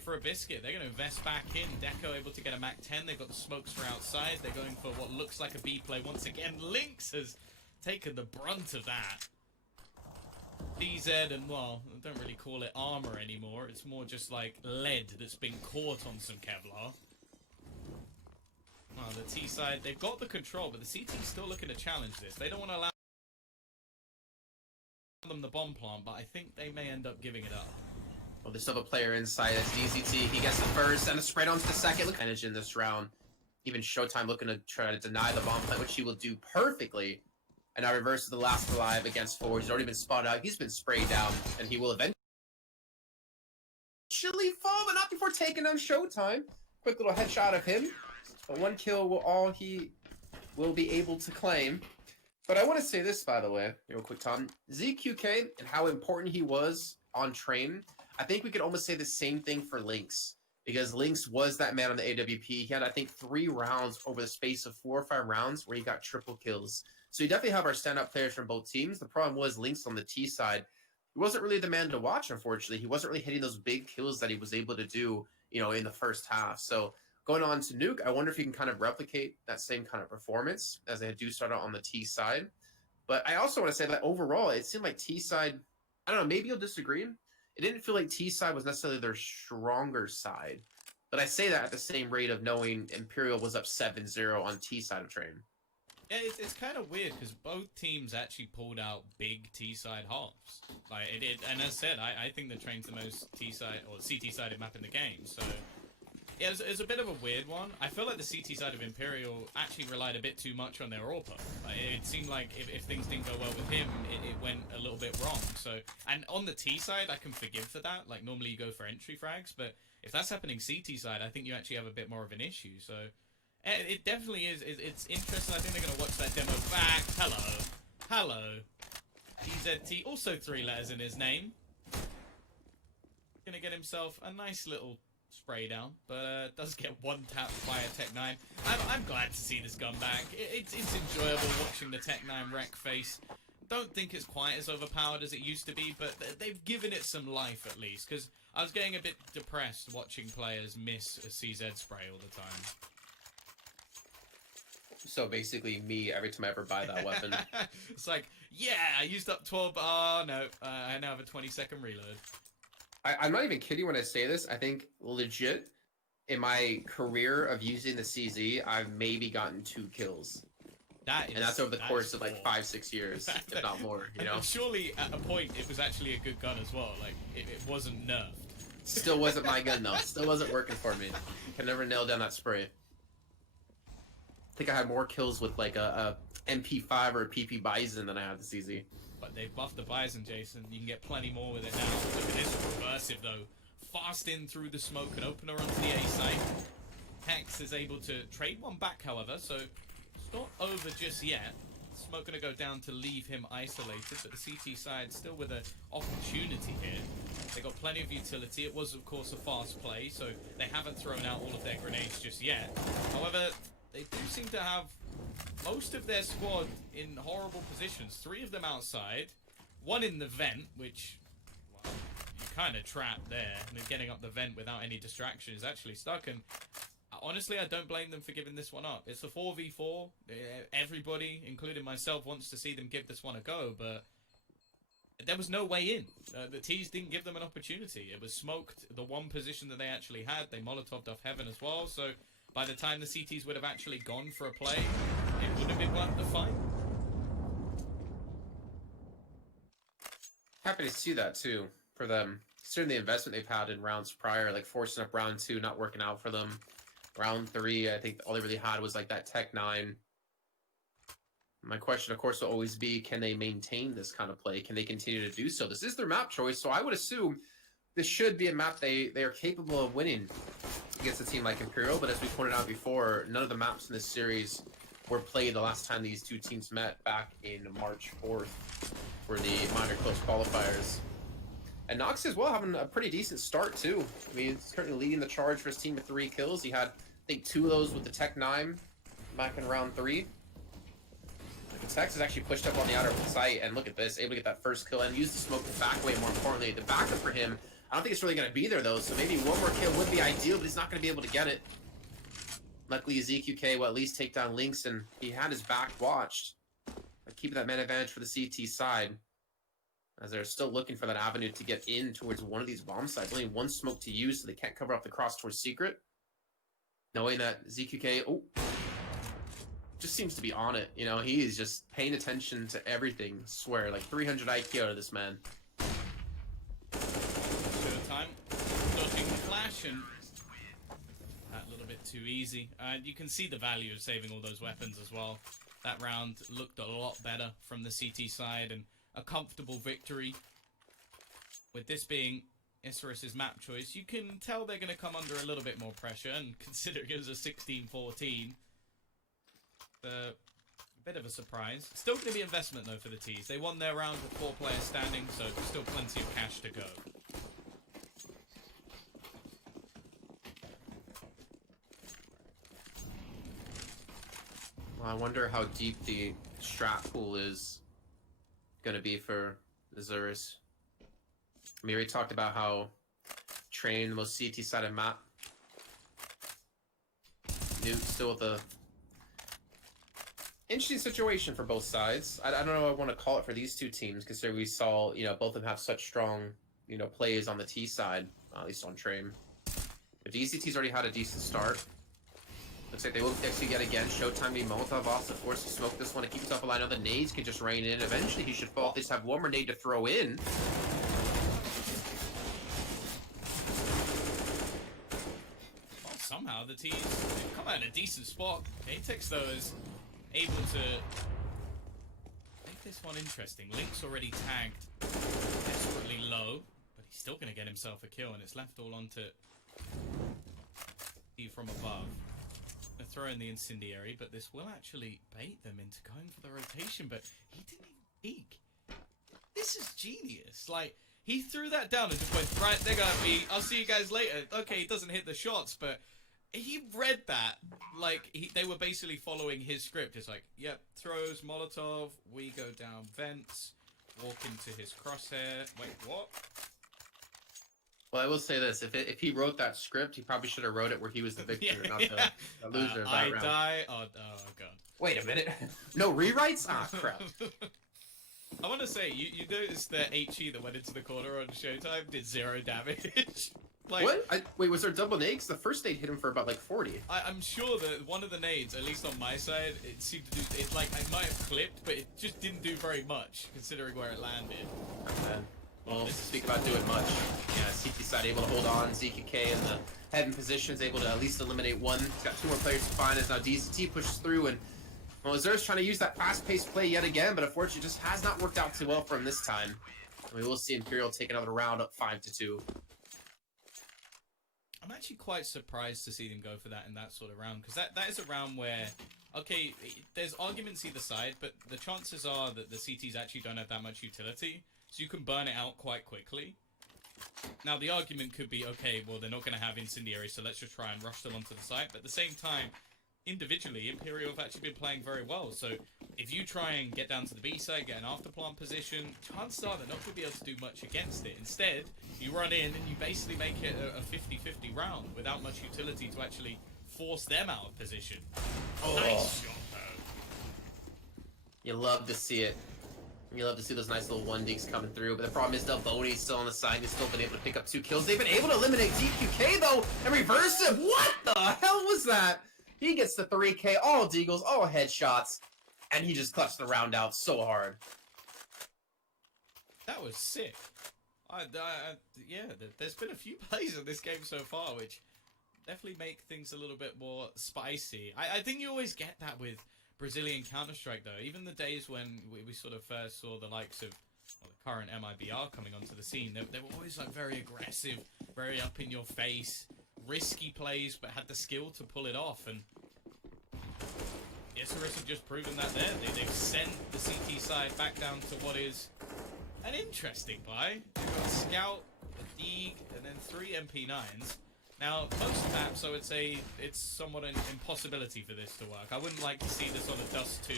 it for a biscuit. They're going to invest back in. Deco able to get a MAC-10. They've got the smokes for outside. They're going for what looks like a B play once again. Lynx has taken the brunt of that. DZ and, well, I don't really call it armor anymore. It's more just like lead that's been caught on some Kevlar. Oh, the T side, they've got the control, but the CT's still looking to challenge this. They don't want to allow them the bomb plant, but I think they may end up giving it up. Well, they still have a player inside. That's DZT. He gets the first and a spread onto the second. Look managed in this round. Even Showtime looking to try to deny the bomb plant, which he will do perfectly. And now reverse to the last alive against Forge. He's already been spotted out. He's been sprayed down, and he will eventually fall, but not before taking down Showtime. Quick little headshot of him. But 1 kill will all he will be able to claim. But I want to say this, by the way, real quick, Tom. ZQK and how important he was on train. I think we could almost say the same thing for Lynx. Because Lynx was that man on the AWP. He had, I think, 3 rounds over the space of 4 or 5 rounds where he got triple kills. So you definitely have our stand-up players from both teams. The problem was Lynx on the T side. He wasn't really the man to watch, unfortunately. He wasn't really hitting those big kills that he was able to do, you know, in the first half. So going on to Nuke, I wonder if he can kind of replicate that same kind of performance as they do start out on the T side. But I also want to say that overall, it seemed like T side, I don't know, maybe you'll disagree. It didn't feel like T side was necessarily their stronger side. But I say that at the same rate of knowing Imperial was up 7-0 on T side of train. Yeah, it's kind of weird because both teams actually pulled out big T-side halves. Like and as said, I think the train's the most T-side or CT-sided map in the game. So yeah, it's a bit of a weird one. I feel like the CT side of Imperial actually relied a bit too much on their AWP. Like, it seemed like if things didn't go well with him, it went a little bit wrong. So and on the T side, I can forgive for that. Like normally you go for entry frags, but if that's happening CT side, I think you actually have a bit more of an issue. So. It definitely is. It's interesting. I think they're going to watch that demo back. Hello. DZT, also 3 letters in his name. Going to get himself a nice little spray down, but does get 1 tap by a Tech9. I'm glad to see this gun back. It's enjoyable watching the Tech9 wreck face. Don't think it's quite as overpowered as it used to be, but they've given it some life at least, because I was getting a bit depressed watching players miss a CZ spray all the time. So basically me every time I ever buy that weapon. It's like, yeah, I used up 12, oh no, I now have a 20-second reload. I'm not even kidding when I say this. I think legit, in my career of using the CZ, I've maybe gotten 2 kills. And that's over the course of like 5-6 years, if not more, you know? And surely at a point it was actually a good gun as well, like it wasn't nerfed. Still wasn't my gun though, still wasn't working for me. Can never nail down that spray. I think I had more kills with like a MP5 or a PP Bison than I had the CZ. But they've buffed the Bison, Jason. You can get plenty more with it now. Look at this reversive though. Fast in through the smoke and opener onto the A site. Hex is able to trade one back, however, so it's not over just yet. Smoke going to go down to leave him isolated, but the CT side still with an opportunity here. They got plenty of utility. It was, of course, a fast play, so they haven't thrown out all of their grenades just yet. However, they do seem to have most of their squad in horrible positions. 3 of them outside, 1 in the vent, which, well, you kind of trapped there. And then getting up the vent without any distraction is actually stuck. And honestly, I don't blame them for giving this one up. It's a 4v4. Everybody, including myself, wants to see them give this one a go, but there was no way in. The T's didn't give them an opportunity. It was smoked, the one position that they actually had. They Molotoved off heaven as well, so by the time the CTs would have actually gone for a play, it would have been worth the fight. Happy to see that too for them. Considering the investment they've had in rounds prior, like forcing up round 2, not working out for them. Round 3, I think all they really had was like that Tech9. My question, of course, will always be, can they maintain this kind of play? Can they continue to do so? This is their map choice, so I would assume this should be a map they are capable of winning against a team like Imperial, but as we pointed out before, none of the maps in this series were played the last time these 2 teams met back in March 4th for the minor close qualifiers. And Nox as well having a pretty decent start too. I mean, he's currently leading the charge for his team with 3 kills. He had, I think, 2 of those with the Tech9 back in round 3. Tex is actually pushed up on the outer site, and look at this, able to get that first kill and use the smoke to back away. More importantly, the backup for him I don't think it's really going to be there, though, so maybe one more kill would be ideal, but he's not going to be able to get it. Luckily, ZQK will at least take down Lynx, and he had his back watched. But keeping that man advantage for the CT side, as they're still looking for that avenue to get in towards one of these bomb sites. Only one smoke to use, so they can't cover up the cross towards Secret. Knowing that ZQK, just seems to be on it. You know, he is just paying attention to everything. I swear, like 300 IQ out of this man. Showtime. Dodging the flash and that a little bit too easy. You can see the value of saving all those weapons as well. That round looked a lot better from the CT side, and a comfortable victory. With this being Isurus' map choice, you can tell they're going to come under a little bit more pressure, and considering it was a 16-14, a bit of a surprise. Still going to be investment, though, for the T's. They won their round with 4 players standing, so still plenty of cash to go. Well, I wonder how deep the strat pool is going to be for Isurus. I mean, we talked about how train the most CT-sided map. Newt still with a interesting situation for both sides. I don't know what I want to call it for these two teams, considering we saw, you know, both of them have such strong, you know, plays on the T side, at least on train. But DCT's already had a decent start. Looks like they will execute yet again. Showtime being Molotov off, so forced to smoke this one to keep himself alive. Now the nades can just rain in. Eventually he should fall. They just have one more nade to throw in. Well, somehow the T's come out in a decent spot. Atex, though, is able to make this one interesting. Link's already tagged desperately low, but he's still going to get himself a kill, and it's left all onto from above. Throw in the incendiary, but this will actually bait them into going for the rotation, but he didn't even peek. This is genius. Like, he threw that down and just went, right, they're gonna be, I'll see you guys later. Okay, he doesn't hit the shots, but he read that like they were basically following his script. It's like, yep, throws, Molotov, we go down vents, walk into his crosshair. Wait, what? Well, I will say this: if he wrote that script, he probably should have wrote it where he was the victor, not the loser. I round. die. Oh god. Wait a minute. No rewrites? Ah, crap. I want to say you noticed that HE that went into the corner on Showtime did 0 damage. Like, what? Wait, was there double nades? The first nade hit him for about like 40. I'm sure that one of the nades, at least on my side, it seemed to do it. Like, I might have clipped, but it just didn't do very much considering where it landed. Okay. Well, speak about doing much. Yeah, CT side able to hold on. ZQK in the head position is able to at least eliminate one. He's got 2 more players to find as now DCT pushes through, and well, Isurus trying to use that fast-paced play yet again, but unfortunately just has not worked out too well for him this time. And we will see Imperial take another round up 5-2. I'm actually quite surprised to see them go for that in that sort of round, because that is a round where, okay, there's arguments either side, but the chances are that the CTs actually don't have that much utility, so you can burn it out quite quickly. Now, the argument could be, okay, well, they're not going to have incendiary, so let's just try and rush them onto the site, but at the same time, individually, Imperial have actually been playing very well, so if you try and get down to the B side, get an afterplant position, chances are they're not going to be able to do much against it. Instead, you run in and you basically make it a 50-50 round without much utility to actually force them out of position. Oh. Nice shot, though. You love to see it. You love to see those nice little 1-digs coming through, but the problem is Delboni's still on the side. He's still been able to pick up 2 kills. They've been able to eliminate DQK, though, and reverse him. What the hell was that? He gets the 3K, all deagles, all headshots, and he just clutched the round out so hard. That was sick. Yeah, there's been a few plays in this game so far, which definitely make things a little bit more spicy. I think you always get that with Brazilian Counter-Strike, though. Even the days when we sort of first saw the likes of the current MIBR coming onto the scene, they were always like very aggressive, very up in your face, risky plays, but had the skill to pull it off. And Isurus have just proven that there. They've sent the CT side back down to what is an interesting buy. They've got a Scout, a Deeg, and then 3 MP9s. Now, most maps, I would say, it's somewhat an impossibility for this to work. I wouldn't like to see this on a Dust 2.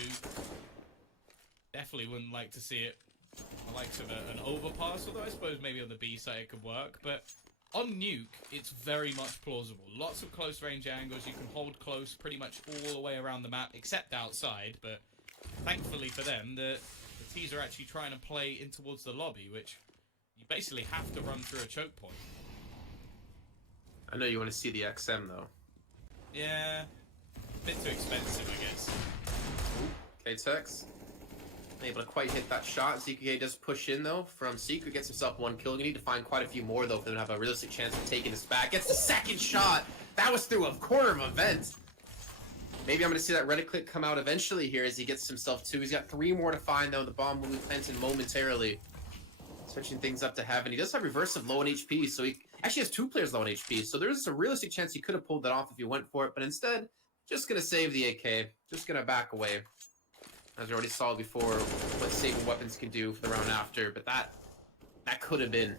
Definitely wouldn't like to see it the likes of an overpass, although I suppose maybe on the B side it could work, but on Nuke, it's very much plausible. Lots of close range angles, you can hold close pretty much all the way around the map, except outside, but thankfully for them, the T's are actually trying to play in towards the lobby, which you basically have to run through a choke point. I know you want to see the XM, though. Yeah, a bit too expensive, I guess. K-Tex. Able to quite hit that shot. ZQK does push in, though, from Secret. Gets himself 1 kill. You need to find quite a few more, though, for them to have a realistic chance of taking this back. Gets the second shot. That was through a corner of a vent. Maybe I'm going to see that Reddit click come out eventually here as he gets himself 2. He's got 3 more to find, though. The bomb will be planted momentarily. Switching things up to Heaven. He does have reverse of low on HP, so he actually has 2 players low on HP. So there's a realistic chance he could have pulled that off if he went for it. But instead, just going to save the AK. Just going to back away. As we already saw before, what saving weapons can do for the round after. But that could have been.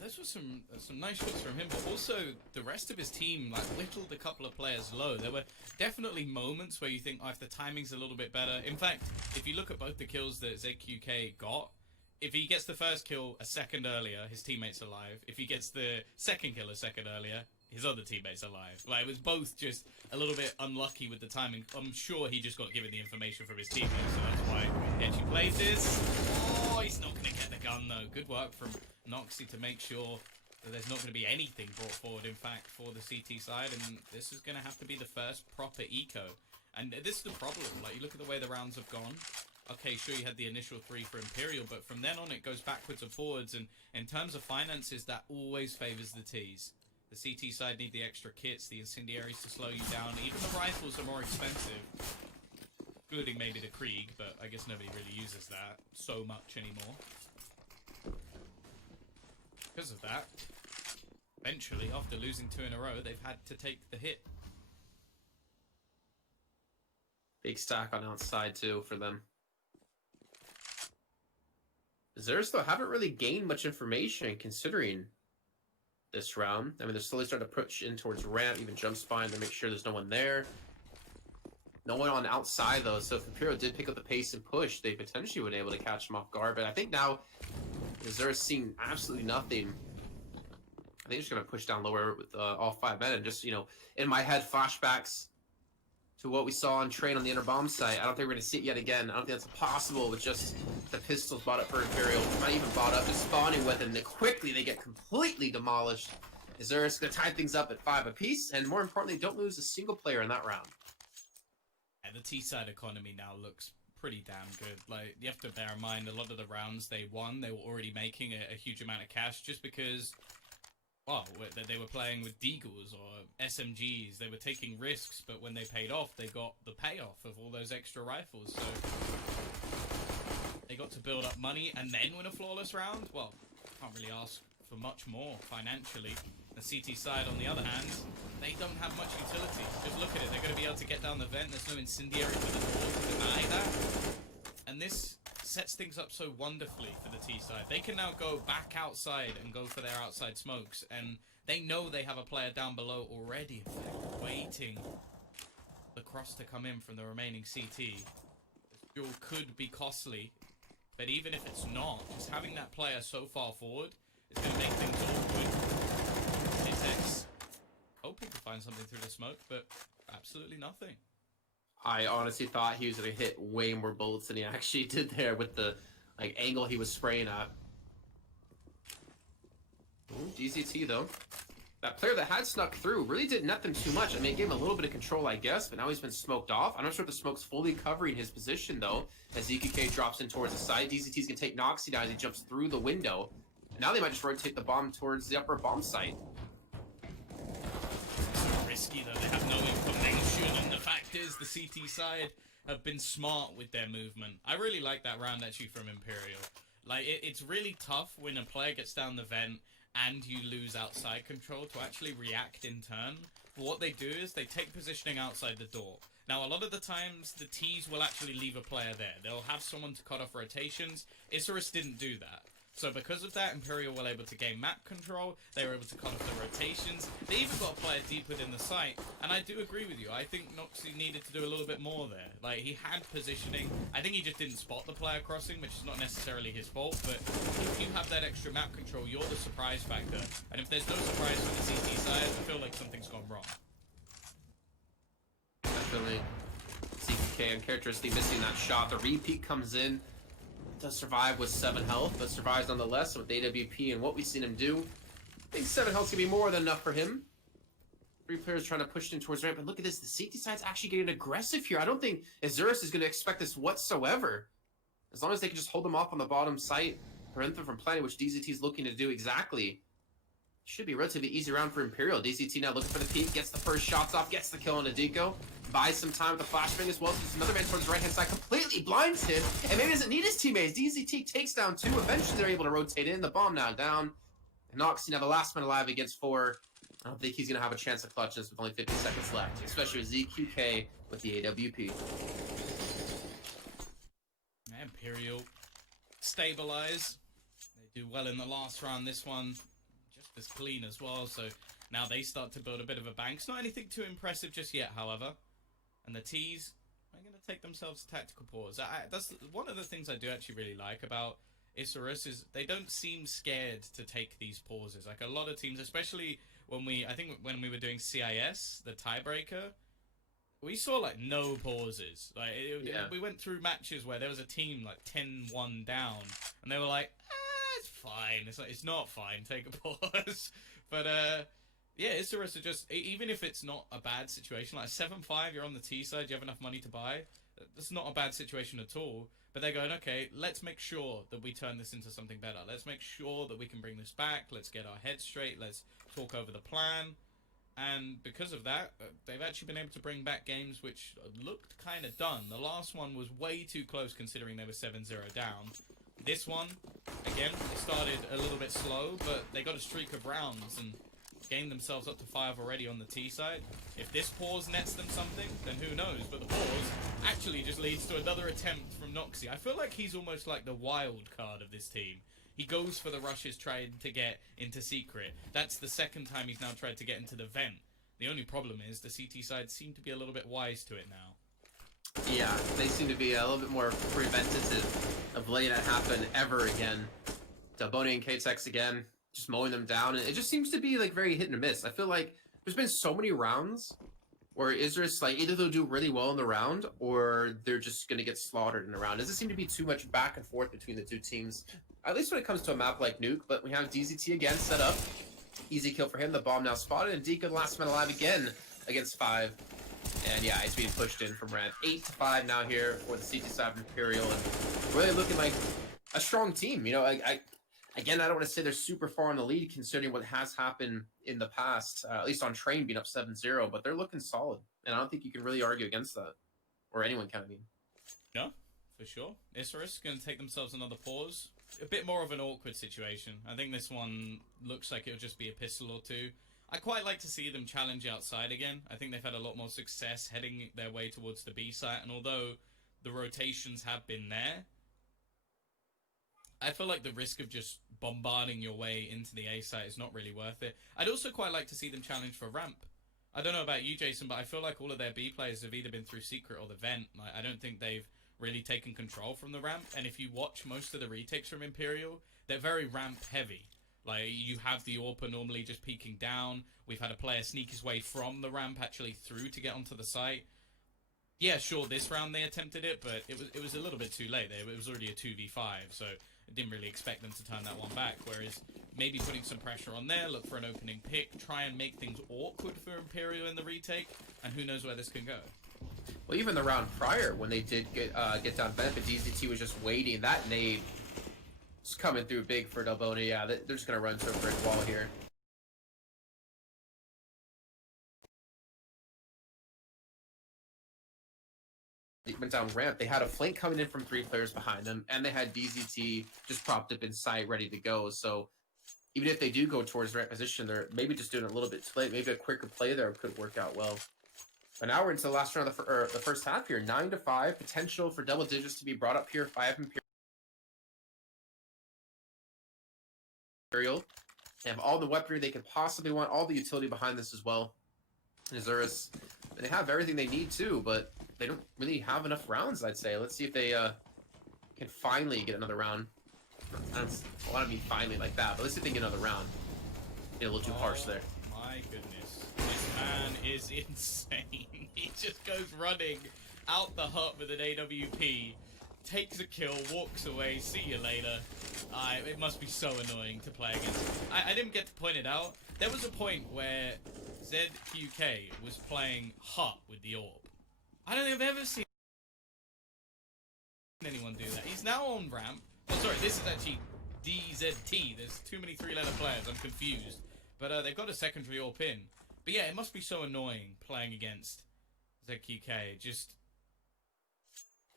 Those were some nice shots from him, but also the rest of his team like whittled a couple of players low. There were definitely moments where you think, oh, if the timing's a little bit better. In fact, if you look at both the kills that ZQK got, if he gets the first kill a second earlier, his teammate's alive. If he gets the second kill a second earlier, his other teammate's alive. Like, it was both just a little bit unlucky with the timing. I'm sure he just got given the information from his teammates, so that's why he actually plays this. Oh, he's not going to get the gun, though. Good work from Noxy to make sure that there's not going to be anything brought forward, in fact, for the CT side, and this is going to have to be the first proper eco. And this is the problem. Like, you look at the way the rounds have gone. Okay, sure, you had the initial 3 for Imperial, but from then on it goes backwards and forwards, and in terms of finances, that always favors the Ts. The CT side need the extra kits, the incendiaries to slow you down. Even the rifles are more expensive, including maybe the Krieg, but I guess nobody really uses that so much anymore. Because of that, eventually, after losing 2 in a row, they've had to take the hit. Big stack on outside, too, for them. Isurus, though, haven't really gained much information considering this round. I mean, they're slowly starting to push in towards ramp, even jump spine to make sure there's no one there. No one on outside, though, so if Imperial did pick up the pace and push, they potentially would be able to catch him off guard. But I think now, Isurus seeing absolutely nothing. I think they're just going to push down lower with all 5 men and just, you know, in my head, flashbacks to what we saw on Train on the inner bomb site. I don't think we're going to see it yet again. I don't think that's possible with just the pistols bought up for Imperial. Not even bought up, just spawning with them. And quickly they get completely demolished. Isurus going to tie things up at 5 apiece, and more importantly, don't lose a single player in that round. And the T-side economy now looks pretty damn good. Like, you have to bear in mind, a lot of the rounds they won, they were already making a huge amount of cash just because, well, they were playing with Deagles or SMGs. They were taking risks, but when they paid off, they got the payoff of all those extra rifles. So they got to build up money and then win a flawless round. Well, can't really ask for much more financially. The CT side, on the other hand, they don't have much utility. Just look at it. They're going to be able to get down the vent. There's no incendiary for the door to deny that. And this sets things up so wonderfully for the T side. They can now go back outside and go for their outside smokes. And they know they have a player down below already, in fact, waiting the cross to come in from the remaining CT. This duel could be costly. But even if it's not, just having that player so far forward is going to make things awkward. Apex hoping to find something through the smoke, but absolutely nothing. I honestly thought he was going to hit way more bullets than he actually did there with the angle he was spraying at. Ooh, DZT though. That player that had snuck through really didn't net them too much. I mean, it gave him a little bit of control, I guess, but now he's been smoked off. I'm not sure if the smoke's fully covering his position, though, as ZQK drops in towards the side. DZT's going to take Noxy down as he jumps through the window. And now they might just rotate the bomb towards the upper bomb site. Risky, though. They have no information, and the fact is the CT side have been smart with their movement. I really like that round, actually, from Imperial. Like, it's really tough when a player gets down the vent and you lose outside control to actually react in turn. But what they do is they take positioning outside the door. Now, a lot of the times, the Ts will actually leave a player there. They'll have someone to cut off rotations. Isurus didn't do that. So because of that, Imperial were able to gain map control, they were able to cut off the rotations, they even got a player deep within the site, and I do agree with you, I think Noxy needed to do a little bit more there. Like, he had positioning, I think he just didn't spot the player crossing, which is not necessarily his fault, but if you have that extra map control, you're the surprise factor, and if there's no surprise from the CT side, I feel like something's gone wrong. Definitely. CK uncharacteristically missing that shot. The repeat comes in. Does survive with 7 health, but survives nonetheless with AWP and what we've seen him do. I think 7 health's gonna be more than enough for him. 3 players trying to push in towards ramp, and look at this. The CT side's actually getting aggressive here. I don't think Isurus is gonna expect this whatsoever. As long as they can just hold them off on the bottom site, prevent them from planning, which DZT is looking to do exactly. Should be a relatively easy round for Imperial. DZT now looking for the peak, gets the first shots off, gets the kill on Adiko. Buys some time with the flashbang as well, so there's another man towards the right-hand side, completely blinds him, and maybe doesn't need his teammates. DZT takes down 2, eventually they're able to rotate in, the bomb now down. And Noxy now the last man alive against 4. I don't think he's going to have a chance of clutching this with only 50 seconds left, especially with ZQK with the AWP. Imperial stabilize. They do well in the last round. This one just as clean as well, so now they start to build a bit of a bank. It's not anything too impressive just yet, however. And the T's are going to take themselves a tactical pause. That's one of the things I do actually really like about Isurus is they don't seem scared to take these pauses. Like a lot of teams, especially when we were doing CIS, the tiebreaker, we saw like no pauses. Like we went through matches where there was a team like 10-1 down, and they were like, it's fine. It's like, it's not fine. Take a pause. But yeah, Isurus are just, even if it's not a bad situation, like 7-5, you're on the T side, you have enough money to buy, that's not a bad situation at all. But they're going, okay, let's make sure that we turn this into something better. Let's make sure that we can bring this back. Let's get our heads straight. Let's talk over the plan. And because of that, they've actually been able to bring back games which looked kind of done. The last one was way too close considering they were 7-0 down. This one, again, it started a little bit slow, but they got a streak of rounds and gained themselves up to 5 already on the T side. If this pause nets them something, then who knows? But the pause actually just leads to another attempt from Noxy. I feel like he's almost like the wild card of this team. He goes for the rushes trying to get into secret. That's the second time he's now tried to get into the vent. The only problem is the CT side seem to be a little bit wise to it now. Yeah, they seem to be a little bit more preventative of letting it happen ever again. Delboni and K-Tex again, just mowing them down. And it just seems to be like very hit and miss. I feel like there's been so many rounds where Isurus, like, either they'll do really well in the round or they're just going to get slaughtered in the round. It doesn't seem to be too much back and forth between the two teams, at least when it comes to a map like Nuke. But we have DZT again set up. Easy kill for him. The bomb now spotted, and Deacon last man alive again against 5. And yeah, it's being pushed in from ramp. 8-5 now here for the CT side of Imperial, and really looking like a strong team. You know, again, I don't want to say they're super far in the lead considering what has happened in the past, at least on Train being up 7-0, but they're looking solid. And I don't think you can really argue against that. Or anyone can, I mean. No, for sure. Isurus going to take themselves another pause. A bit more of an awkward situation. I think this one looks like it'll just be a pistol or two. I quite like to see them challenge outside again. I think they've had a lot more success heading their way towards the B site, and although the rotations have been there, I feel like the risk of just bombarding your way into the A site is not really worth it. I'd also quite like to see them challenge for ramp. I don't know about you, Jason, but I feel like all of their B players have either been through secret or the vent. Like, I don't think they've really taken control from the ramp, and if you watch most of the retakes from Imperial, they're very ramp heavy. Like, you have the AWPer normally just peeking down. We've had a player sneak his way from the ramp actually through to get onto the site. Yeah, sure, this round they attempted it, but it was a little bit too late. It was already a 2v5, so I didn't really expect them to turn that one back. Whereas maybe putting some pressure on there, look for an opening pick, try and make things awkward for Imperial in the retake, and who knows where this can go. Well, even the round prior, when they did get down benefit, DZT was just waiting. That nade is coming through big for Delboni. Yeah, they're just going to run to a brick wall here. They went down ramp. They had a flank coming in from 3 players behind them, and they had DZT just propped up in sight, ready to go. So even if they do go towards ramp position, they're maybe just doing it a little bit too late. Maybe a quicker play there could work out well. But now we're into the last round of the first half here. 9-5, potential for double digits to be brought up here. 5 Imperial. Imperial. They have all the weaponry they could possibly want, all the utility behind this as well. Isurus, and they have everything they need too, but they don't really have enough rounds, I'd say. Let's see if they can finally get another round. That's a lot of me finally like that, but let's see if they can get another round. A little too harsh there. My goodness. This man is insane. He just goes running out the hut with an AWP, takes a kill, walks away, see you later. It must be so annoying to play against. I didn't get to point it out. There was a point where ZQK was playing hut with the orb. I don't think I've ever seen anyone do that. He's now on ramp. Oh, sorry, this is actually DZT. There's too many three-letter players. I'm confused. But they've got a secondary AWP in. But yeah, it must be so annoying playing against ZQK. Just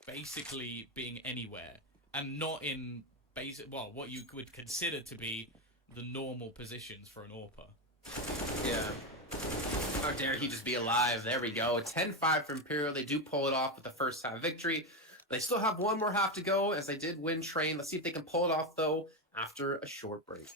basically being anywhere and not in what you would consider to be the normal positions for an AWPer. Yeah. How dare he just be alive? There we go. 10-5 for Imperial. They do pull it off with the first half victory. They still have one more half to go, as they did win Train. Let's see if they can pull it off, though, after a short break.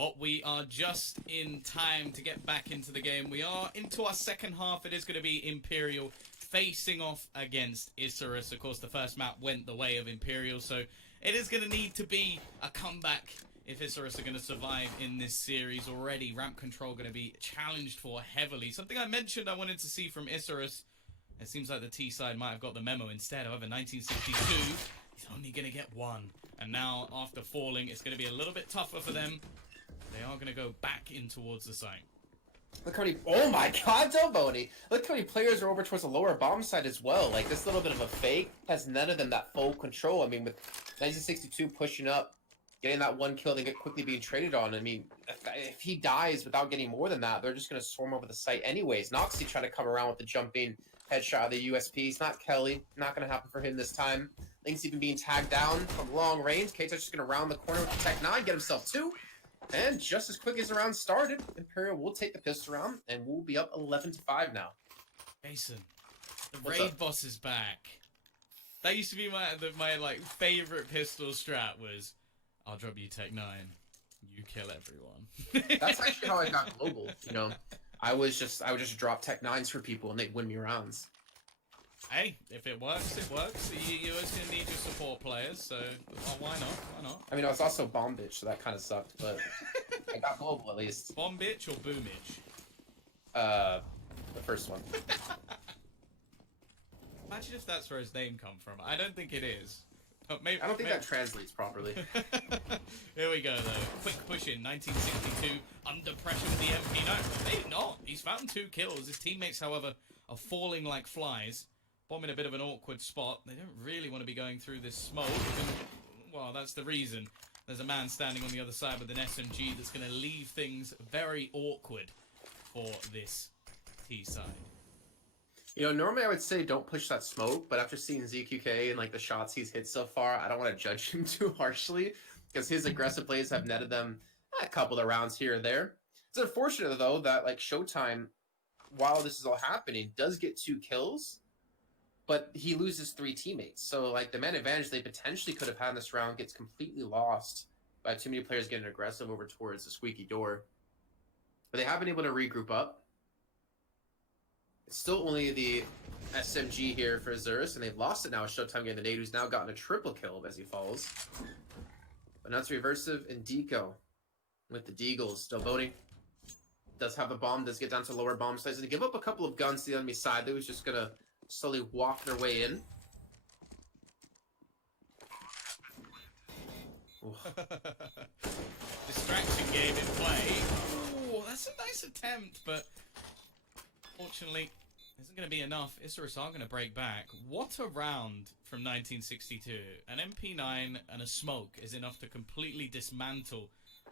Well, we are just in time to get back into the game. We are into our second half. It is going to be Imperial facing off against Isurus. Of course, the first map went the way of Imperial, so it is going to need to be a comeback if Isurus are going to survive in this series. Already, ramp control going to be challenged for heavily. Something I mentioned I wanted to see from Isurus. It seems like the T side might have got the memo instead. However, 1962, he's only going to get one. And now, after falling, it's going to be a little bit tougher for them. They are going to go back in towards the site. Look how many... Oh my god, Delboni! Look how many players are over towards the lower bomb side as well. Like, this little bit of a fake has none of them that full control. I mean, with 1962 pushing up, getting that one kill, then get quickly being traded on. I mean, if he dies without getting more than that, they're just going to swarm over the site anyways. Noxie trying to come around with the jumping headshot of the USP. It's not Kelly. Not going to happen for him this time. Link's even being tagged down from long range. K-Touch just going to round the corner with the Tech 9, get himself 2. And just as quick as the round started, Imperial will take the pistol round, and we'll be up 11-5 now. Jason, the What's raid up? boss is back. That used to be my like favorite pistol strat was, I'll drop you Tech 9, you kill everyone. That's actually how I got global. You know, I would just drop Tech 9s for people, and they'd win me rounds. Hey, if it works, it works. You're always going to need your support players, so why not? Why not? I mean, I was also bomb bitch, so that kind of sucked, but I got global at least. Bomb bitch or boomage? The first one. Imagine if that's where his name come from. I don't think it is. But maybe, I don't think that translates properly. Here we go, though. Quick push in, 1962, under pressure with the MP. No, maybe not. He's found 2 kills. His teammates, however, are falling like flies. Bomb in a bit of an awkward spot. They don't really want to be going through this smoke. And, well, that's the reason. There's a man standing on the other side with an SMG that's going to leave things very awkward for this T side. You know, normally I would say don't push that smoke, but after seeing ZQK and like the shots he's hit so far, I don't want to judge him too harshly because his aggressive plays have netted them a couple of rounds here and there. It's unfortunate though that like Showtime, while this is all happening, does get 2 kills, but he loses 3 teammates. So like the man advantage they potentially could have had in this round gets completely lost by too many players getting aggressive over towards the squeaky door. But they have been able to regroup up. It's still only the SMG here for Isurus, and they've lost it now. Showtime getting the nade, who's now gotten a triple kill as he falls. But now it's Reversive and Deco with the Deagles. Delboni does have the bomb, does get down to lower bomb sites, and to give up a couple of guns to the enemy side. They was just going to slowly walk their way in. Distraction game in play. Ooh, that's a nice attempt, but fortunately, isn't going to be enough. Isurus are going to break back. What a round from 1962. An MP9 and a smoke is enough to completely dismantle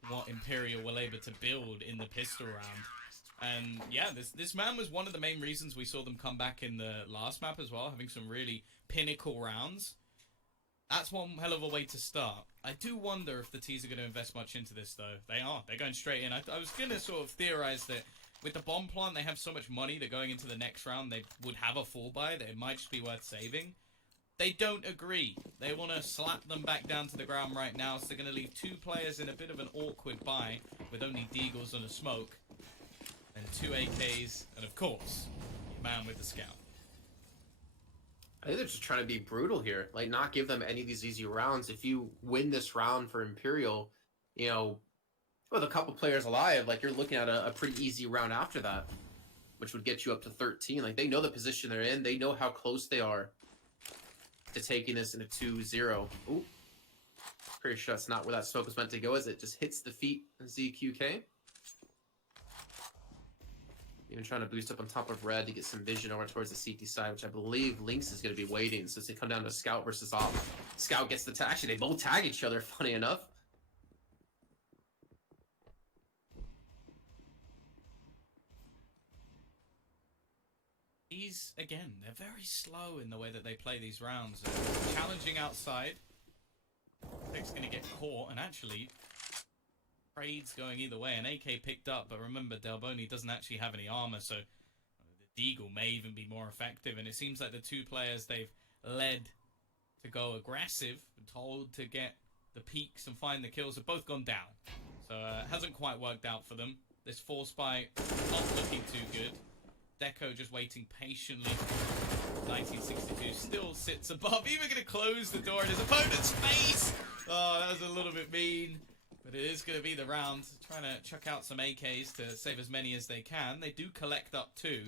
what Imperial were able to build in the pistol round. And yeah, this man was one of the main reasons we saw them come back in the last map as well, having some really pinnacle rounds. That's one hell of a way to start. I do wonder if the T's are going to invest much into this, though. They are. They're going straight in. I was going to sort of theorize that with the bomb plant, they have so much money that going into the next round, they would have a full buy, that it might just be worth saving. They don't agree. They want to slap them back down to the ground right now, so they're going to leave 2 players in a bit of an awkward buy, with only Deagles and a smoke, and 2 AKs, and of course, man with the scout. I think they're just trying to be brutal here, like not give them any of these easy rounds. If you win this round for Imperial, you know, with a couple players alive, like you're looking at a pretty easy round after that, which would get you up to 13. Like they know the position they're in, they know how close they are to taking this in a 2-0. Ooh, pretty sure that's not where that smoke was meant to go, as it just hits the feet of ZQK. Even trying to boost up on top of red to get some vision over towards the CT side, which I believe Lynx is going to be waiting. So it's going to come down to Scout versus Op. Scout gets the tag. Actually, they both tag each other, funny enough. Again, they're very slow in the way that they play these rounds. They're challenging outside. Nick's going to get caught, and actually, trades going either way. An AK picked up, but remember, Delboni doesn't actually have any armor, so the Deagle may even be more effective. And it seems like the 2 players they've led to go aggressive, told to get the peaks and find the kills, have both gone down. So it hasn't quite worked out for them. This force buy not looking too good. Deco just waiting patiently. 1962 still sits above, even going to close the door in his opponent's face. Oh, that was a little bit mean. But it is going to be the round. Trying to chuck out some AKs to save as many as they can. They do collect up 2.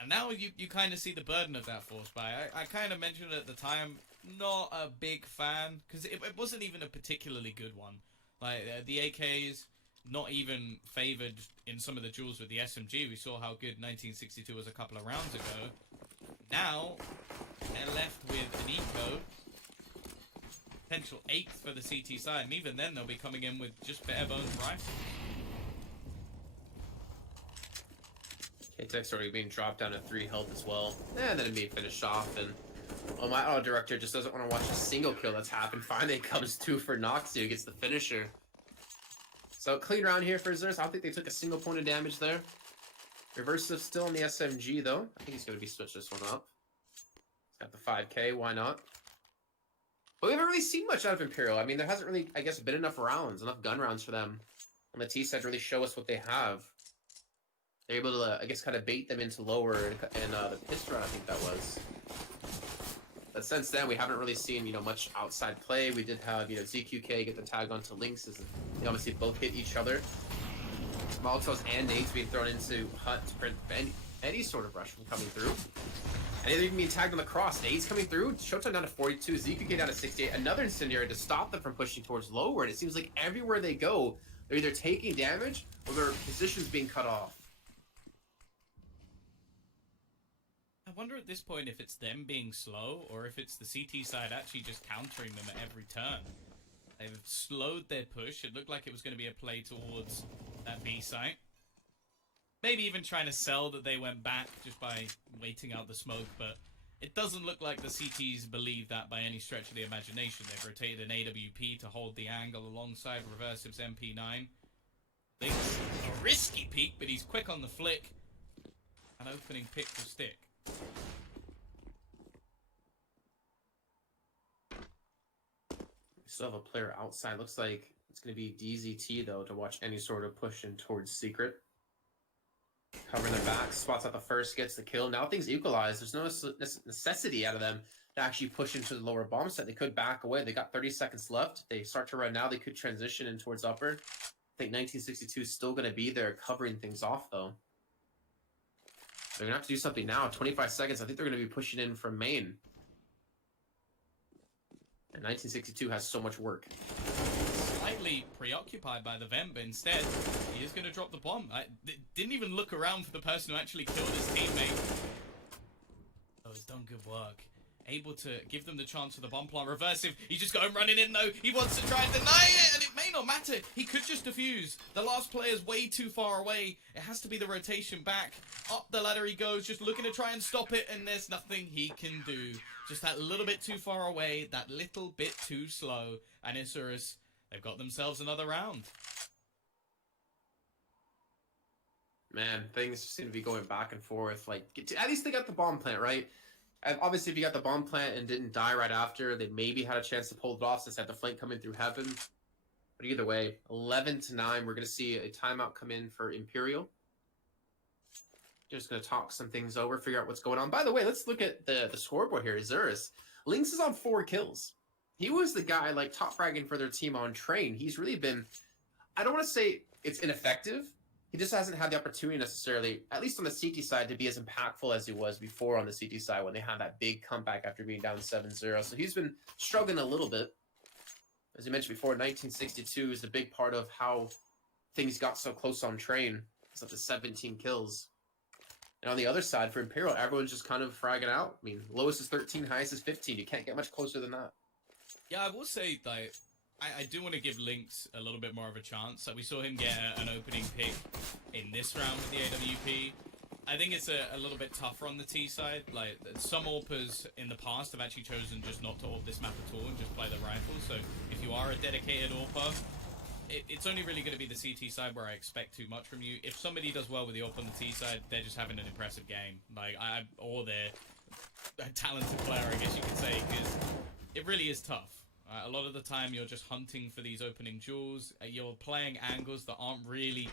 And now you kind of see the burden of that force buy. I kind of mentioned it at the time. Not a big fan. Because it wasn't even a particularly good one. Like, the AKs, not even favored in some of the duels with the SMG. We saw how good 1962 was a couple of rounds ago. Now, they're left with an eco. Potential 8th for the CT side, and even then they'll be coming in with just bare bones rifles. K-Tech's already being dropped down to 3 health as well. And then it being finished off, and my auto director just doesn't want to watch a single kill that's happened. Finally comes 2 for Noxy, who gets the finisher. So clean round here for Isurus. I don't think they took a single point of damage there. Reversive still on the SMG though. I think he's going to be switch this one up. He's got the 5k, why not? But we haven't really seen much out of Imperial. I mean, there hasn't really, I guess, been enough rounds, enough gun rounds for them on the T side to really show us what they have. They're able to, I guess, kind of bait them into lower and the pistol round, I think that was. But since then, we haven't really seen, you know, much outside play. We did have, you know, ZQK get the tag onto Lynx as they obviously both hit each other. Molotovs and nades being thrown into Hut to prevent any sort of rush from coming through. And they're even being tagged on the cross. Nades coming through. Showtime down to 42. ZQK down to 68. Another incendiary to stop them from pushing towards lower. And it seems like everywhere they go, they're either taking damage or their positions being cut off. I wonder at this point if it's them being slow or if it's the CT side actually just countering them at every turn. They've slowed their push. It looked like it was going to be a play towards that B site. Maybe even trying to sell that they went back just by waiting out the smoke, but it doesn't look like the CTs believe that by any stretch of the imagination. They've rotated an AWP to hold the angle alongside Reversive's MP9. Thinks a risky peek, but he's quick on the flick. An opening pick will stick. We still have a player outside. Looks like it's going to be DZT, though, to watch any sort of push in towards Secret. Covering their back, spots out the first, gets the kill. Now things equalize. There's no necessity out of them to actually push into the lower bomb set. They could back away. They got 30 seconds left. They start to run now. They could transition in towards upper. I think 1962 is still going to be there covering things off, though. They're going to have to do something now. 25 seconds. I think they're going to be pushing in from main. And 1962 has so much work. Slightly preoccupied by the vent, but instead he is going to drop the bomb. Didn't even look around for the person who actually killed his teammate. Oh, he's done good work. Able to give them the chance for the bomb plant. Reversive, he's just going running in though. He wants to try and deny it, and it may not matter. He could just defuse. The last player's way too far away. It has to be the rotation back. Up the ladder he goes, just looking to try and stop it, and there's nothing he can do. Just that little bit too far away, that little bit too slow. And Isurus, they've got themselves another round. Man, things seem to be going back and forth. Like, at least they got the bomb plant, right? And obviously, if you got the bomb plant and didn't die right after, they maybe had a chance to pull it off since they had the flank coming through heaven. But either way, 11-9, we're going to see a timeout come in for Imperial. Just going to talk some things over, figure out what's going on. By the way, let's look at the scoreboard here. Isurus. Lynx is on 4 kills. He was the guy, like, top fragging for their team on train. He's really been, I don't want to say it's ineffective. He just hasn't had the opportunity necessarily, at least on the CT side, to be as impactful as he was before on the CT side when they had that big comeback after being down 7-0. So he's been struggling a little bit. As you mentioned before, 1962 is the big part of how things got so close on train. It's up to 17 kills. And on the other side, for Imperial, everyone's just kind of fragging out. I mean, lowest is 13, highest is 15. You can't get much closer than that. Yeah, I will say, like, I do want to give Lynx a little bit more of a chance. Like, we saw him get an opening pick in this round with the AWP. I think it's a little bit tougher on the T side. Like, some AWPers in the past have actually chosen just not to AWP this map at all and just play the rifle. So if you are a dedicated AWPer, it's only really going to be the CT side where I expect too much from you. If somebody does well with the AWP on the T side, they're just having an impressive game. Like, or they're a talented player, I guess you could say, because it really is tough. A lot of the time, you're just hunting for these opening jewels. You're playing angles that aren't really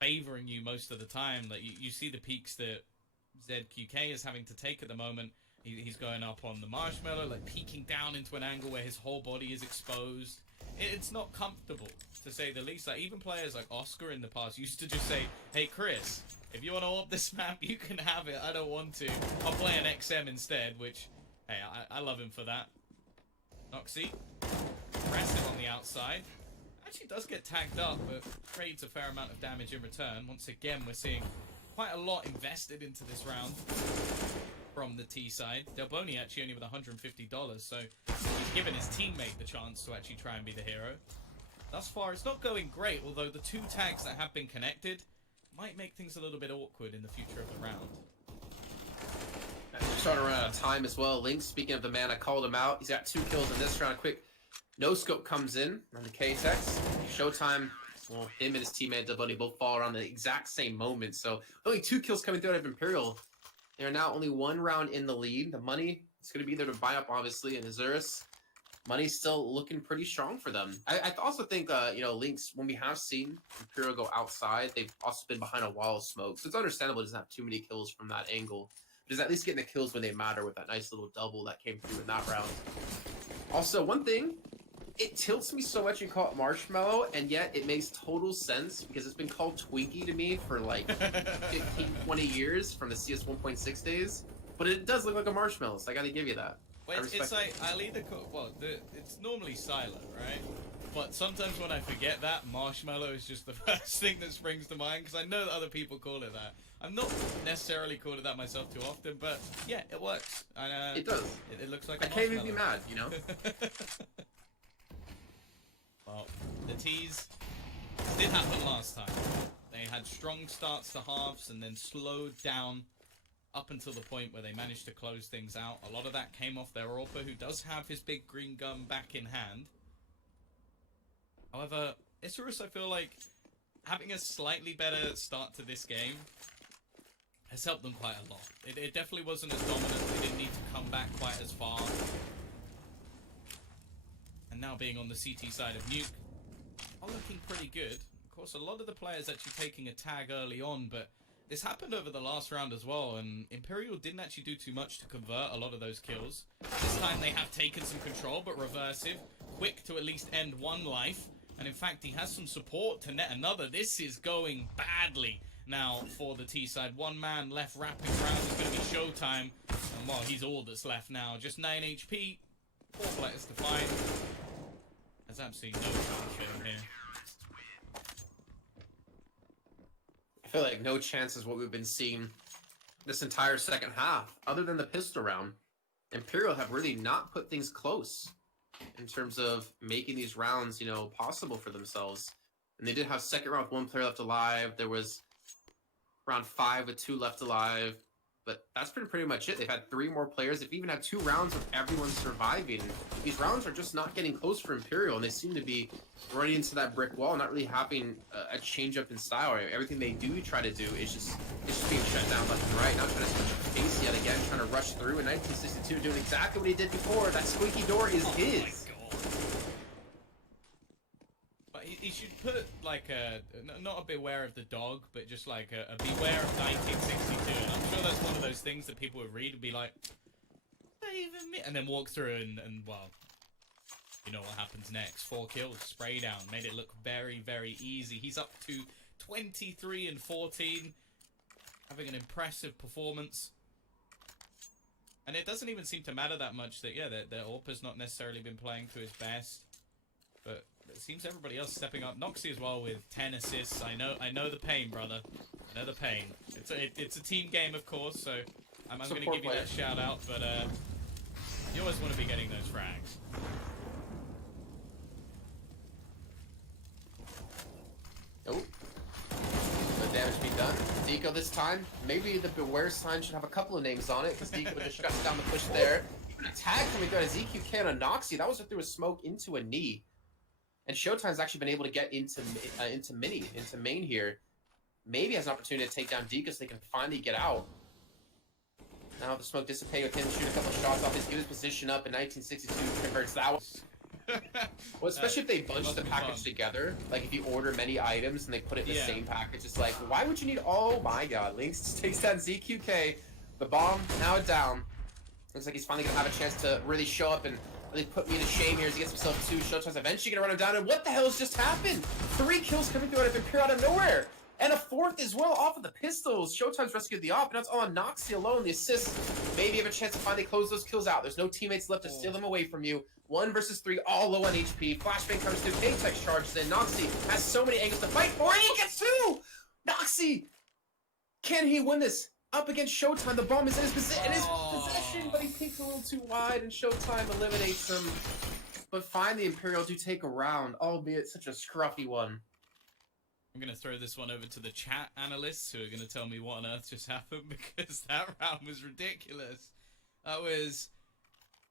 favoring you most of the time. Like you see the peaks that ZQK is having to take at the moment. He's going up on the marshmallow, like peeking down into an angle where his whole body is exposed. It's not comfortable, to say the least. Like even players like Oscar in the past used to just say, "Hey Chris, if you want to AWP this map, you can have it. I don't want to. I'll play an XM instead." Which, hey, I love him for that. Noxy, aggressive on the outside. Actually does get tagged up, but trades a fair amount of damage in return. Once again, we're seeing quite a lot invested into this round from the T side. Delboni actually only with $150, so he's given his teammate the chance to actually try and be the hero. Thus far, it's not going great, although the 2 tags that have been connected might make things a little bit awkward in the future of the round. We're starting to run out of time as well. Link, speaking of the man, I called him out. He's got 2 kills in this round. Quick no-scope comes in on the K-Tex. Showtime, well, him and his teammate Delboni both fall around the exact same moment. So only 2 kills coming through out of Imperial. They are now only 1 round in the lead. The money is going to be there to buy up, obviously, and Isurus. Money's still looking pretty strong for them. I also think, you know, Lynx, when we have seen Imperial go outside, they've also been behind a wall of smoke. So it's understandable it doesn't have too many kills from that angle. But it's at least getting the kills when they matter with that nice little double that came through in that round. Also, one thing, it tilts me so much you call it Marshmallow, and yet it makes total sense because it's been called Twinkie to me for like 15, 20 years from the CS 1.6 days. But it does look like a marshmallow, so I gotta give you that. Well, it's like, I'll either call, well, it's normally silent, right? But sometimes when I forget that, marshmallow is just the first thing that springs to mind, because I know that other people call it that. I'm not necessarily called it that myself too often, but yeah, it works. It does. It looks like I can't even be mad, you know? Well, the T's did happen last time. They had strong starts to halves and then slowed down up until the point where they managed to close things out. A lot of that came off their AWPer, who does have his big green gun back in hand. However, Isurus, I feel like having a slightly better start to this game has helped them quite a lot. It definitely wasn't as dominant. They didn't need to come back quite as far. And now being on the CT side of Nuke, are looking pretty good. Of course, a lot of the players actually taking a tag early on, but this happened over the last round as well, and Imperial didn't actually do too much to convert a lot of those kills. This time they have taken some control, but reversive, quick to at least end 1 life, and in fact he has some support to net another. This is going badly now for the T side. 1 man left wrapping around. It's going to be showtime, and well, he's all that's left now. Just 9 HP, 4 players to find. There's absolutely no chance for him here. I feel like no chance is what we've been seeing this entire second half. Other than the pistol round, Imperial have really not put things close in terms of making these rounds, you know, possible for themselves. And they did have second round with 1 player left alive. There was round 5 with 2 left alive. But that's been pretty much it. They've had 3 more players. They've even had 2 rounds of everyone surviving. These rounds are just not getting close for Imperial, and they seem to be running into that brick wall, not really having a change up in style. Everything they do try to do is just being shut down left and right. Now trying to switch up the pace yet again, trying to rush through. In 1962, doing exactly what he did before. That squeaky door is his. He should put like not a beware of the dog, but just like a beware of 1962. And I'm sure that's one of those things that people would read and be like, and then walk through and well, you know what happens next. 4 kills, spray down, made it look very, very easy. He's up to 23 and 14, having an impressive performance. And it doesn't even seem to matter that much that, yeah, their AWPer's not necessarily been playing to his best. But it seems everybody else stepping up. Noxy as well with 10 assists. I know the pain, brother. I know the pain. It's a team game, of course, so I'm going to give you that shout out. But you always want to be getting those frags. Nope. No damage being done. Deco this time. Maybe the beware sign should have a couple of names on it, because Deco just shuts down the push there. Even a tag coming through a ZQK on a Noxy. That was through a smoke into a knee. And Showtime's actually been able to get into main here. Maybe has an opportunity to take down Deco so they can finally get out. Now the smoke dissipating with him, shoot a couple shots off his, get his position up in 1962, converts that one. Well, especially if they bunch must the be package fun. together. Like, if you order many items and they put it in the Yeah. same package, it's like, why would you need... Oh, my God. Lynx just takes that ZQK. The bomb, now down. Looks like he's finally going to have a chance to really show up and really put me to shame here as he gets himself 2 Showtime's eventually going to run him down. And what the hell has just happened? 3 kills coming through out of Imperial out of nowhere. And a 4th as well off of the pistols. Showtime's rescued the op, and that's all on Noxie alone. The assist. Maybe have a chance to finally close those kills out. There's no teammates left to steal them away from you. 1 versus 3, all low on HP. Flashbang comes through. K-Tech charges in. Noxie has so many angles to fight for, and he gets 2! Noxie! Can he win this? Up against Showtime. The bomb is in his possession, but he peeks a little too wide, and Showtime eliminates him. But finally, Imperial do take a round, albeit such a scruffy one. I'm going to throw this one over to the chat analysts who are going to tell me what on earth just happened, because that round was ridiculous. That was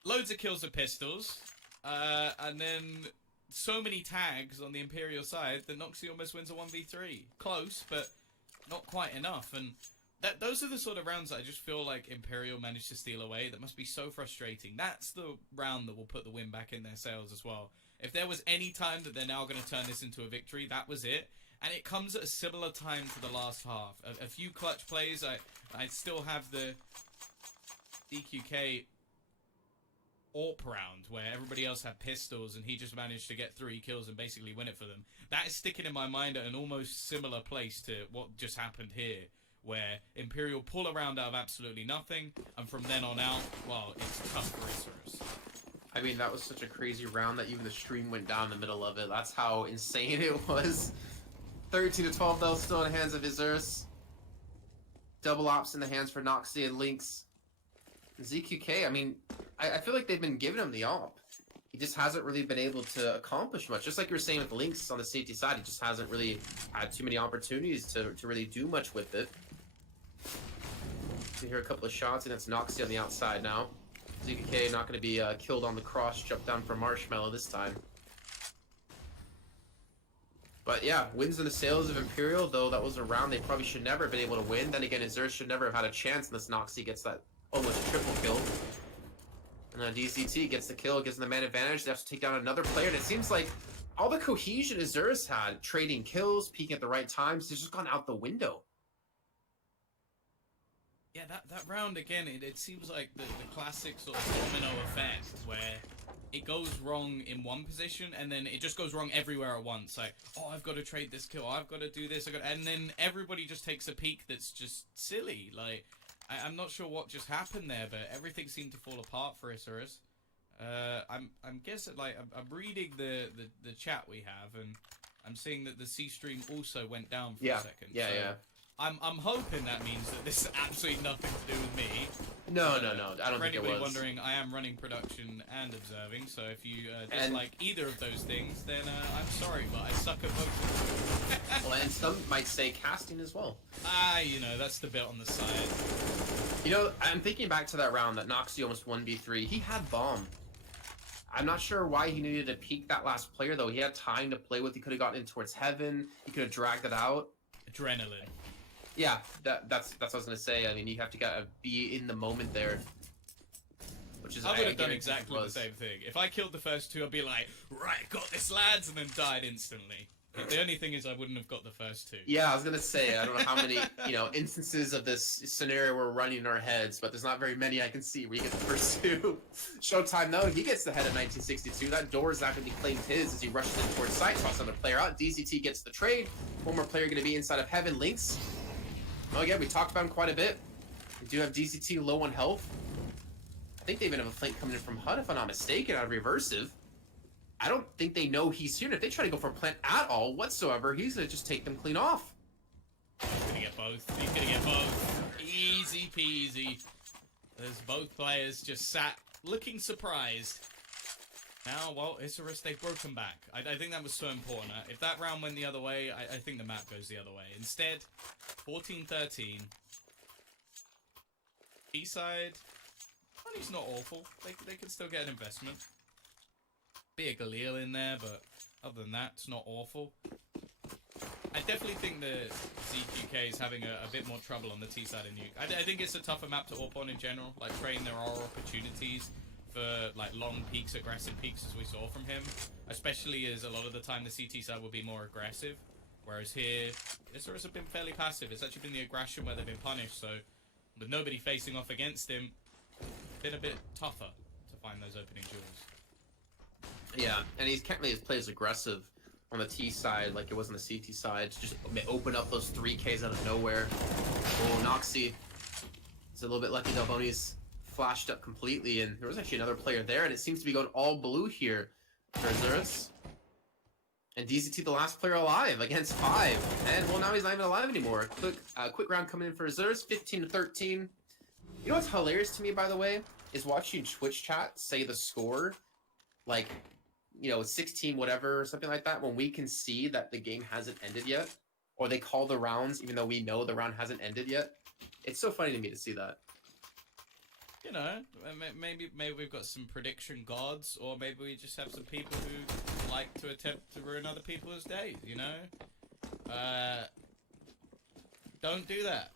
loads of kills with pistols, and then so many tags on the Imperial side that Noxie almost wins a 1v3. Close, but not quite enough. And those are the sort of rounds that I just feel like Imperial managed to steal away. That must be so frustrating. That's the round that will put the win back in their sails as well. If there was any time that they're now going to turn this into a victory, that was it. And it comes at a similar time to the last half. A few clutch plays. I still have the DQK AWP round where everybody else had pistols and he just managed to get 3 kills and basically win it for them. That is sticking in my mind at an almost similar place to what just happened here, where Imperial pull around out of absolutely nothing, and from then on out, well, it's tough for Isurus. I mean, that was such a crazy round that even the stream went down in the middle of it. That's how insane it was. 13-12 though, still in the hands of Isurus. Double ops in the hands for Noxie and Lynx. ZQK, I mean, I feel like they've been giving him the op. He just hasn't really been able to accomplish much. Just like you were saying with Lynx on the safety side, he just hasn't really had too many opportunities to really do much with it. You hear a couple of shots, and it's Noxie on the outside now. ZQK not going to be killed on the cross, jump down for Marshmallow this time. But yeah, wins in the sails of Imperial, though that was a round they probably should never have been able to win. Then again, Isurus should never have had a chance unless Noxie gets that almost triple kill. And DCT gets the kill, gives them the man advantage. They have to take down another player, and it seems like all the cohesion Isurus had, trading kills, peeking at the right times, has just gone out the window. Yeah, that round, again, it seems like the classic sort of domino effect, where it goes wrong in one position, and then it just goes wrong everywhere at once. Like, oh, I've got to trade this kill, I've got to do this, and then everybody just takes a peek that's just silly. Like, I'm not sure what just happened there, but everything seemed to fall apart for Isurus. I'm guessing, like, I'm reading the chat we have, and I'm seeing that the C stream also went down for a second. Yeah, so yeah. I'm hoping that means that this has absolutely nothing to do with me. No, I don't For think it anybody was. wondering, I am running production and observing, so if you dislike either of those things, then I'm sorry, but I suck at both. Well, and some might say casting as well. You know, that's the bit on the side. You know, I'm thinking back to that round that Noxie almost 1v3. He had bomb. I'm not sure why he needed to peek that last player, though. He had time to play with. He could have gotten in towards heaven. He could have dragged it out. Adrenaline. Yeah, that's what I was gonna say. I mean, you have to be in the moment there. Which is I would have done exactly the same thing. If I killed the first 2, I'd be like, right, got this, lads, and then died instantly. The only thing is I wouldn't have got the first 2. Yeah, I was gonna say, I don't know how many, instances of this scenario we're running in our heads, but there's not very many I can see where you get the first 2. Showtime, though, he gets the head of 1962. That door is not gonna be claimed his as he rushes in towards sight, toss another player out. DCT gets the trade. One more player gonna be inside of heaven. Lynx. Oh, again, we talked about him quite a bit. We do have DCT low on health. I think they even have a flank coming in from HUD, if I'm not mistaken, out of Reversive. I don't think they know he's here. And if they try to go for a plant at all whatsoever, he's going to just take them clean off. He's going to get both. He's going to get both. Easy peasy. There's both players just sat looking surprised. Now, well, Isurus, they've broken back. I think that was so important. If that round went the other way, I think the map goes the other way. Instead, 14-13. B-side, money's not awful. They can still get an investment. Be a Galil in there, but other than that, it's not awful. I definitely think the ZQK is having a bit more trouble on the T-side of Nuke. I think it's a tougher map to AWP on in general. Like, Train, there are opportunities for like long peaks, aggressive peaks as we saw from him, especially as a lot of the time the CT side will be more aggressive, whereas here Isurus have been fairly passive. It's actually been the aggression where they've been punished, so with nobody facing off against him, been a bit tougher to find those opening jewels. Yeah, and he can't really play as aggressive on the T side like it was on the CT side to just open up those 3Ks out of nowhere. Oh, Noxy is a little bit lucky. Delboni's flashed up completely, and there was actually another player there, and it seems to be going all blue here for Isurus. And DZT, the last player alive against 5. And, well, now he's not even alive anymore. Quick round coming in for Isurus, 15-13. You know what's hilarious to me, by the way, is watching Twitch chat say the score, like, you know, 16 whatever or something like that, when we can see that the game hasn't ended yet. Or they call the rounds even though we know the round hasn't ended yet. It's so funny to me to see that. You know, maybe we've got some prediction gods, or maybe we just have some people who like to attempt to ruin other people's days, you know? Don't do that.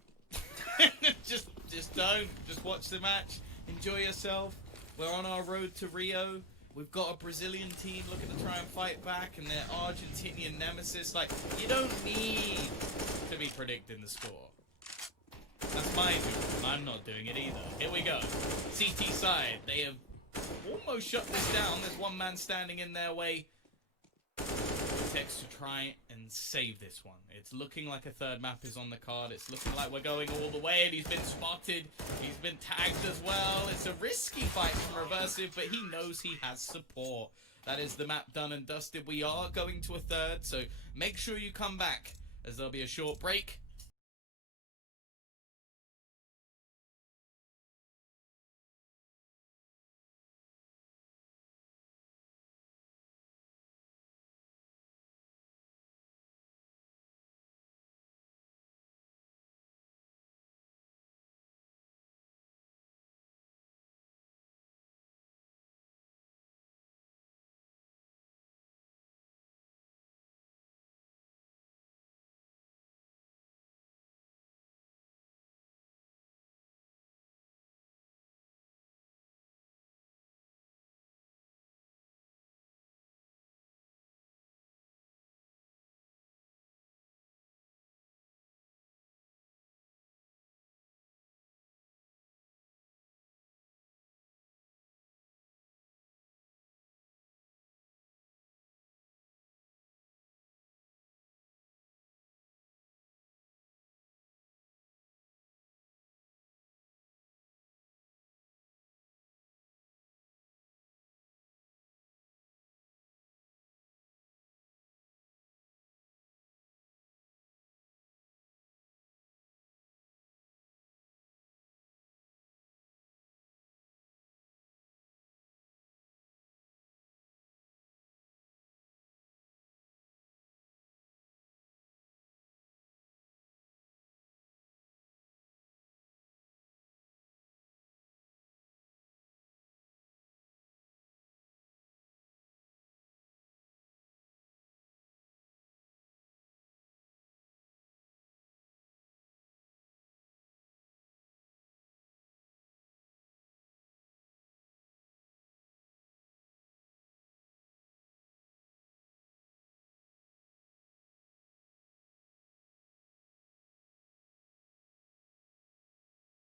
just don't. Just watch the match. Enjoy yourself. We're on our road to Rio. We've got a Brazilian team looking to try and fight back, and their Argentinian nemesis. Like, you don't need to be predicting the score. That's my job, and I'm not doing it either. Here we go. CT side, they have almost shut this down. There's one man standing in their way. Text to try and save this one. It's looking like a third map is on the card. It's looking like we're going all the way, and he's been spotted. He's been tagged as well. It's a risky fight from Reversive, but he knows he has support. That is the map done and dusted. We are going to a third, so make sure you come back, as there'll be a short break,